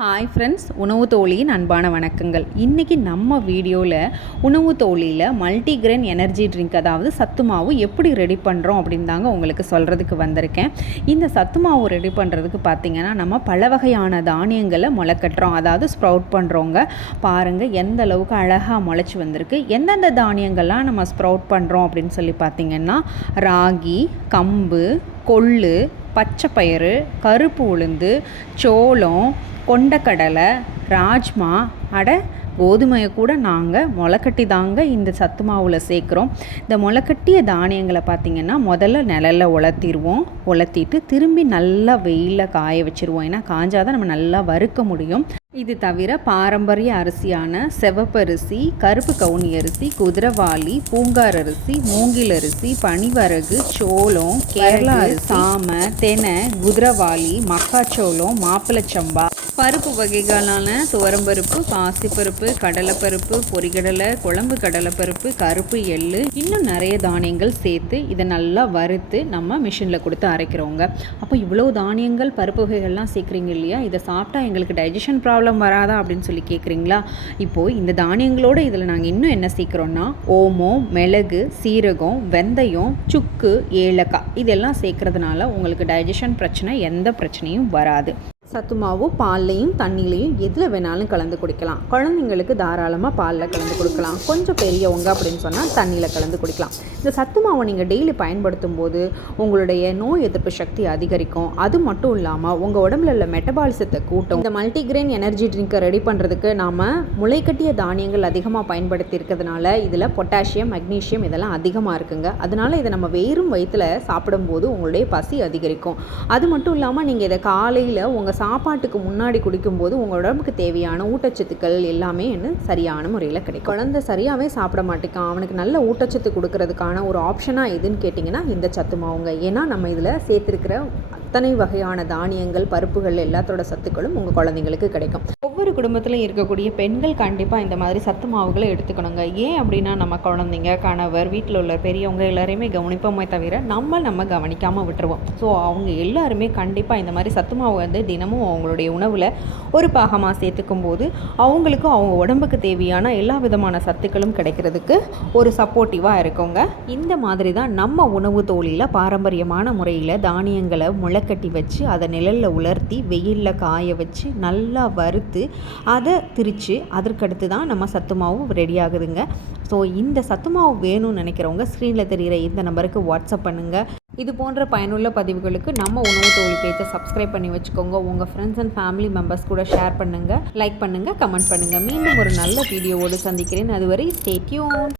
Hi friends, உணவு தோழியின் அன்பான வணக்கங்கள். இன்றைக்கி நம்ம வீடியோவில் உணவு தோழியில் மல்டிகிரெயின் எனர்ஜி ட்ரிங்க், அதாவது சத்து மாவு எப்படி ரெடி பண்ணுறோம் அப்படின்னு தாங்க உங்களுக்கு சொல்கிறதுக்கு வந்திருக்கேன். இந்த சத்து மாவு ரெடி பண்ணுறதுக்கு பார்த்திங்கன்னா நம்ம பல வகையான தானியங்களை முளைக்கட்டுறோம், அதாவது ஸ்ப்ரவுட் பண்ணுறோங்க. பாருங்கள் எந்த அளவுக்கு அழகாக முளைச்சி வந்திருக்கு. எந்தெந்த தானியங்கள்லாம் நம்ம ஸ்ப்ரவுட் பண்ணுறோம் அப்படின்னு சொல்லி பார்த்திங்கன்னா ராகி, கம்பு, கொள்ளு, பச்சைப்பயிறு, கருப்பு உளுந்து, சோளம், கொண்டக்கடலை, ராஜ்மா, கோதுமையை கூட நாங்கள் முளைக்கட்டி தாங்க இந்த சத்து மாவில் சேர்க்குறோம். இந்த முளைக்கட்டிய தானியங்களை பார்த்திங்கன்னா முதல்ல நிழலில் உலர்த்திட்டு திரும்பி நல்லா வெயிலில் காய வச்சுருவோம். ஏன்னா காஞ்சாதான் நம்ம நல்லா வறுக்க முடியும். இது தவிர பாரம்பரிய அரிசியான செவப்பரிசி, கருப்பு கவுனி அரிசி, குதிரவாளி, பூங்கார் அரிசி, மூங்கில் அரிசி, பனிவரகு, சோளம், கேரளா அரிசி, சாமை, தெனை, குதிரவாளி, மக்காச்சோளம், மாப்பிளச்சம்பா, பருப்பு வகைகளான துவரம்பருப்பு, பாசிப்பருப்பு, கடலைப்பருப்பு, பொரிகடலை, குழம்பு கடலைப்பருப்பு, கருப்பு எள்ளு, இன்னும் நிறைய தானியங்கள் சேர்த்து இதை நல்லா வறுத்து நம்ம மிஷினில் கொடுத்து அரைக்கிறோங்க. அப்போ இவ்வளோ தானியங்கள், பருப்பு வகைகள்லாம் சேர்க்குறீங்க இல்லையா, இதை சாப்பிட்டா எங்களுக்கு டைஜஷன் ப்ராப்ளம் வராதா அப்படின்னு சொல்லி கேட்குறீங்களா? இப்போது இந்த தானியங்களோடு இதில் நாங்கள் இன்னும் என்ன சேர்க்குறோன்னா ஓமம், மிளகு, சீரகம், வெந்தயம், சுக்கு, ஏலக்காய் இதெல்லாம் சேர்க்குறதுனால உங்களுக்கு டைஜஷன் பிரச்சனை எந்த பிரச்சனையும் வராது. சத்து மாவு பால்லையும் தண்ணிலையும் எதில் வேணாலும் கலந்து குடிக்கலாம். குழந்தைங்களுக்கு தாராளமாக பாலில் கலந்து கொடுக்கலாம். கொஞ்சம் பெரியவங்க அப்படின்னு சொன்னால் தண்ணியில் கலந்து குடிக்கலாம். இந்த சத்து மாவை நீங்கள் டெய்லி பயன்படுத்தும் போது உங்களுடைய நோய் எதிர்ப்பு சக்தி அதிகரிக்கும். அது மட்டும் இல்லாமல் உங்கள் உடம்புல உள்ள மெட்டபாலிசத்தை கூட்டும். இந்த மல்டிகிரெயின் எனர்ஜி ட்ரிங்கை ரெடி பண்ணுறதுக்கு நாம் முளைக்கட்டிய தானியங்கள் அதிகமாக பயன்படுத்தி இருக்கிறதுனால இதில் பொட்டாசியம், மெக்னீஷியம் இதெல்லாம் அதிகமாக இருக்குங்க. அதனால் இதை நம்ம வெறும் வயிற்றில் சாப்பிடும்போது உங்களுடைய பசி அதிகரிக்கும். அது மட்டும் இல்லாமல் நீங்கள் இதை காலையில் உங்கள் சாப்பாட்டுக்கு முன்னாடி குடிக்கும்போது உங்கள் உடம்புக்கு தேவையான ஊட்டச்சத்துக்கள் எல்லாமே சரியான முறையில் கிடைக்கும். குழந்தை சரியாகவே சாப்பிட மாட்டேங்கான், அவனுக்கு நல்ல ஊட்டச்சத்து கொடுக்கறதுக்கான ஒரு ஆப்ஷனாக எதுன்னு கேட்டிங்கன்னா இந்த சத்து மாவுங்க. ஏன்னா நம்ம இதில் சேர்த்துருக்கிற அத்தனை வகையான தானியங்கள், பருப்புகள் எல்லாத்தோட சத்துக்களும் உங்கள் குழந்தைங்களுக்கு கிடைக்கும். ஒவ்வொரு குடும்பத்திலும் இருக்கக்கூடிய பெண்கள் கண்டிப்பாக இந்த மாதிரி சத்து மாவுகளை எடுத்துக்கணுங்க. ஏன் அப்படின்னா நம்ம குழந்தைங்க, கணவர், வீட்டில் உள்ள பெரியவங்க எல்லாரையுமே கவனிப்போமே தவிர நம்ம கவனிக்காமல் விட்டுருவோம். ஸோ அவங்க எல்லாருமே கண்டிப்பாக இந்த மாதிரி சத்து மாவு தினமும் அவங்களுடைய உணவில் ஒரு பாகமாக சேர்த்துக்கும் போது அவங்களுக்கும் அவங்க உடம்புக்கு தேவையான எல்லா விதமான சத்துக்களும் கிடைக்கிறதுக்கு ஒரு சப்போர்ட்டிவாக இருக்குங்க. இந்த மாதிரி தான் நம்ம உணவு தோழியில் பாரம்பரியமான முறையில் தானியங்களை முளைக்கட்டி வச்சு அதை நிழலில் உலர்த்தி வெயிலில் காய வச்சு நல்லா வறுத்து அதை திரித்து அதற்கடுத்து தான் நம்ம சத்து மாவு ரெடி ஆகுதுங்க. ஸோ இந்த சத்து மாவு வேணும்னு நினைக்கிறவங்க ஸ்க்ரீனில் தெரிகிற இந்த நம்பருக்கு வாட்ஸ்அப் பண்ணுங்கள். இது போன்ற பயனுள்ள பதிவுகளுக்கு நம்ம உணவு தோழி பேஜை சப்ஸ்கிரைப் பண்ணி வச்சுக்கோங்க. உங்கள் ஃப்ரெண்ட்ஸ் அண்ட் ஃபேமிலி மெம்பர்ஸ் கூட ஷேர் பண்ணுங்கள், லைக் பண்ணுங்கள், கமெண்ட் பண்ணுங்கள். மீண்டும் ஒரு நல்ல வீடியோவோடு சந்திக்கிறேன். அதுவரை ஸ்டே டியூன்.